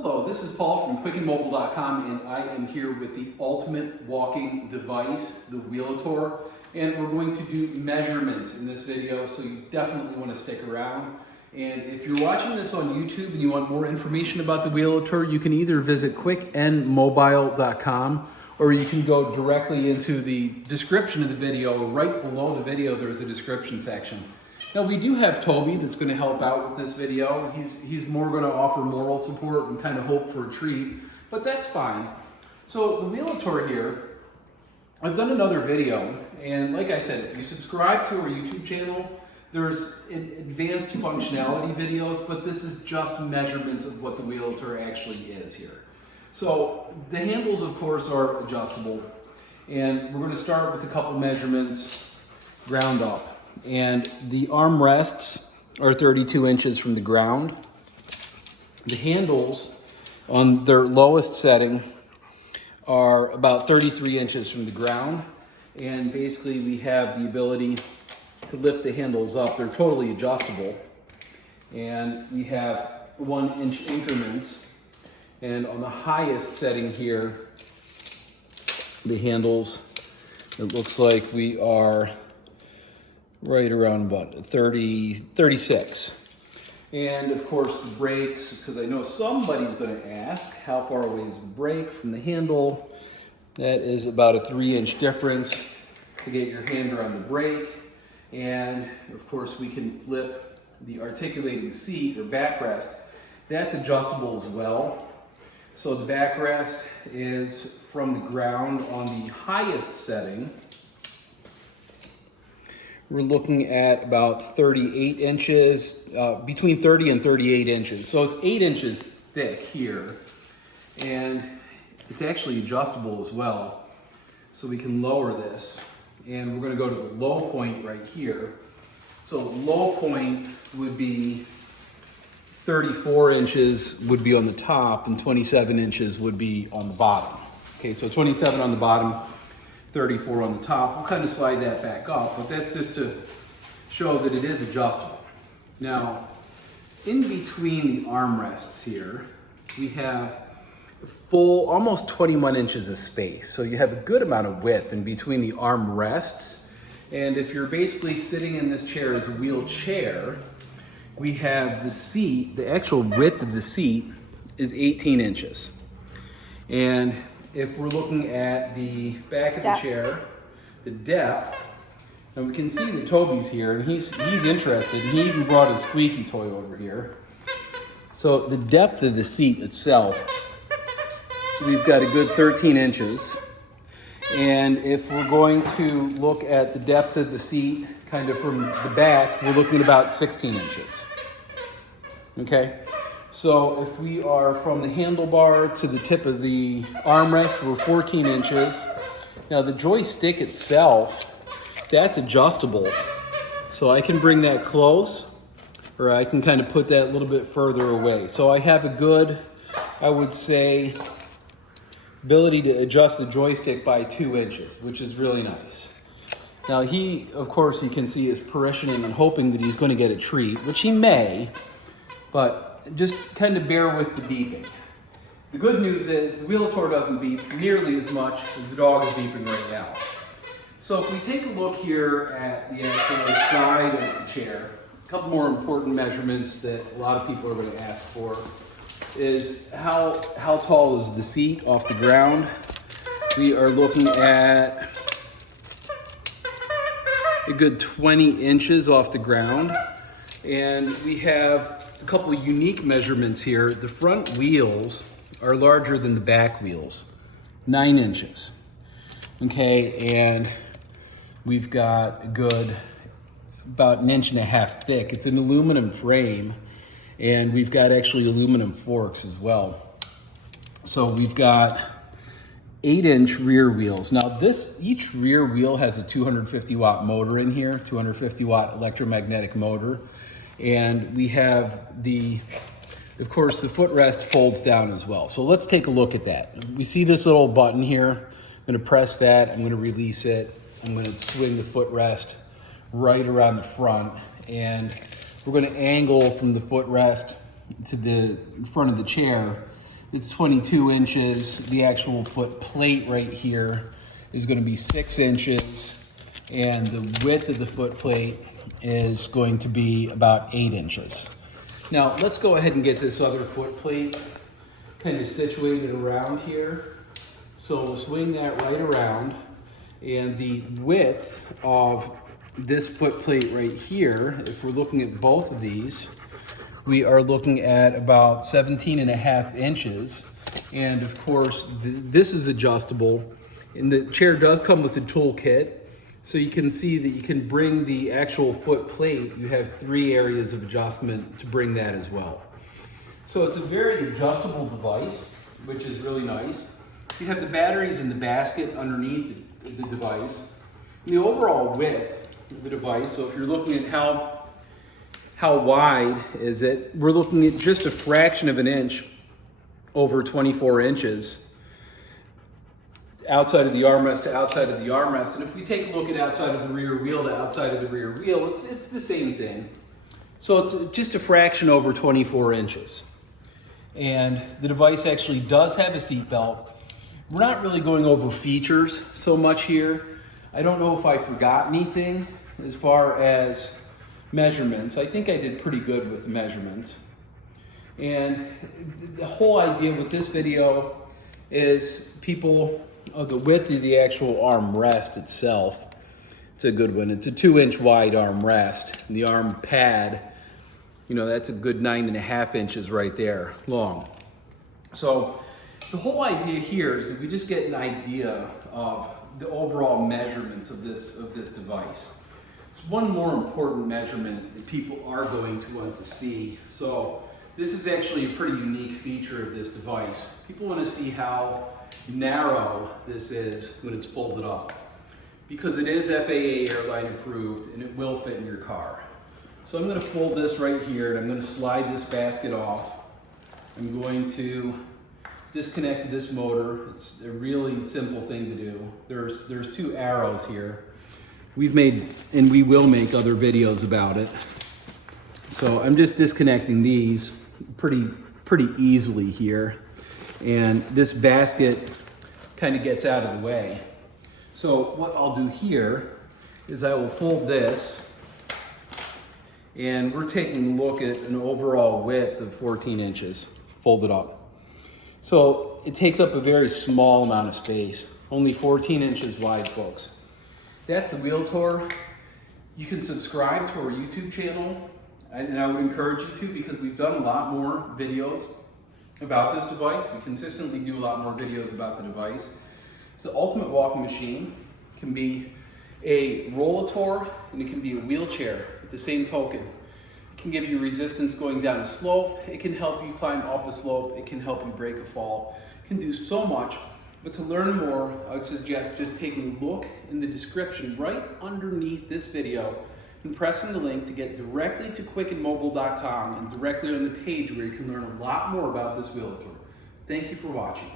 Hello, this is Paul from quickandmobile.com, and I am here with the ultimate walking device, the Wheelator, and we're going to do measurements in this video, so you definitely want to stick around. And if you're watching this on YouTube and you want more information about the Wheelator, you can either visit quickandmobile.com or you can go directly into the description of the video. Right below the video, there's a description section. Now we do have Toby that's going to help out with this video. He's more going to offer moral support and kind of hope for a treat, but that's fine. So the Wheelator here, I've done another video, and like I said, if you subscribe to our YouTube channel, there's advanced functionality videos, but this is just measurements of what the Wheelator actually is here. So the handles, of course, are adjustable, and we're going to start with a couple measurements ground up. And the armrests are 32 inches from the ground. The handles on their lowest setting are about 33 inches from the ground. And basically we have the ability to lift the handles up. They're totally adjustable. And we have 1 inch increments. And on the highest setting here, the handles, it looks like we are right around about 36. And of course the brakes, because I know somebody's going to ask, how far away is the brake from the handle? That is about a 3-inch difference to get your hand around the brake. And of course we can flip the articulating seat or backrest. That's adjustable as well. So the backrest is from the ground on the highest setting. We're looking at about 38 inches, between 30 and 38 inches. So it's 8 inches thick here, and it's actually adjustable as well. So we can lower this, and we're gonna go to the low point right here. So the low point would be 34 inches would be on the top, and 27 inches would be on the bottom. Okay, so 27 on the bottom, 34 on the top. We'll kind of slide that back up, but that's just to show that it is adjustable. Now, in between the armrests here, we have full, almost 21 inches of space. So you have a good amount of width in between the armrests. And if you're basically sitting in this chair as a wheelchair, we have the seat, the actual width of the seat is 18 inches. And if we're looking at the back of the chair, the depth, and we can see that Toby's here, and he's interested. He even brought his squeaky toy over here. So the depth of the seat itself, we've got a good 13 inches. And if we're going to look at the depth of the seat, kind of from the back, we're looking at about 16 inches. Okay? So if we are from the handlebar to the tip of the armrest, we're 14 inches. Now the joystick itself, that's adjustable. So I can bring that close, or I can kind of put that a little bit further away. So I have a good, I would say, ability to adjust the joystick by 2 inches, which is really nice. Now he, of course, you can see is positioning and hoping that he's going to get a treat, which he may, but just kind of bear with the beeping. The good news is the Wheelator doesn't beep nearly as much as the dog is beeping right now. So if we take a look here at the actual side of the chair, a couple more important measurements that a lot of people are going to ask for is how tall is the seat off the ground. We are looking at a good 20 inches off the ground, and we have a couple of unique measurements here. The front wheels are larger than the back wheels, 9 inches. Okay, and we've got a good about 1.5 inches thick. It's an aluminum frame, and we've got actually aluminum forks as well. So we've got 8-inch rear wheels. Now each rear wheel has a 250 watt motor in here, 250 watt electromagnetic motor. And we have of course, the footrest folds down as well. So let's take a look at that. We see this little button here. I'm gonna press that, I'm gonna release it. I'm gonna swing the footrest right around the front, and we're gonna angle from the footrest to the front of the chair. it's 22 inches. The actual foot plate right here is going to be 6 inches, and the width of the foot plate is going to be about 8 inches. Now let's go ahead and get this other foot plate kind of situated around here. So we'll swing that right around, and the width of this foot plate right here, if we're looking at both of these, we are looking at about 17.5 inches. And of course, this is adjustable, and the chair does come with a tool kit. So you can see that you can bring the actual foot plate. You have 3 areas of adjustment to bring that as well. So it's a very adjustable device, which is really nice. You have the batteries in the basket underneath the device. And the overall width of the device, so if you're looking at how wide is it, we're looking at just a fraction of an inch over 24 inches outside of the armrest to outside of the armrest. And if we take a look at outside of the rear wheel to outside of the rear wheel, it's the same thing. So it's just a fraction over 24 inches. And the device actually does have a seat belt. We're not really going over features so much here. I don't know if I forgot anything as far as measurements. I think I did pretty good with the measurements. And the whole idea with this video is the width of the actual arm rest itself. It's a good one. It's a 2-inch wide arm rest. And the arm pad, that's a good 9.5 inches right there long. So the whole idea here is that we just get an idea of the overall measurements of this device. There's one more important measurement that people are going to want to see. So this is actually a pretty unique feature of this device. People want to see how narrow this is when it's folded up, because it is FAA airline approved and it will fit in your car. So I'm going to fold this right here, and I'm going to slide this basket off. I'm going to disconnect this motor. It's a really simple thing to do. There's 2 arrows here. We've made, and we will make, other videos about it. So I'm just disconnecting these pretty easily here. And this basket kind of gets out of the way. So what I'll do here is I will fold this, and we're taking a look at an overall width of 14 inches folded up. So it takes up a very small amount of space, only 14 inches wide, folks. That's the Wheelator. You can subscribe to our YouTube channel, and I would encourage you to, because we've done a lot more videos about this device. We consistently do a lot more videos about the device. It's the ultimate walking machine. It can be a Rollator, and it can be a wheelchair at the same token. It can give you resistance going down a slope. It can help you climb up a slope. It can help you break a fall. It can do so much. But to learn more, I would suggest just taking a look in the description right underneath this video and pressing the link to get directly to quickandmobile.com and directly on the page where you can learn a lot more about this Wheelator. Thank you for watching.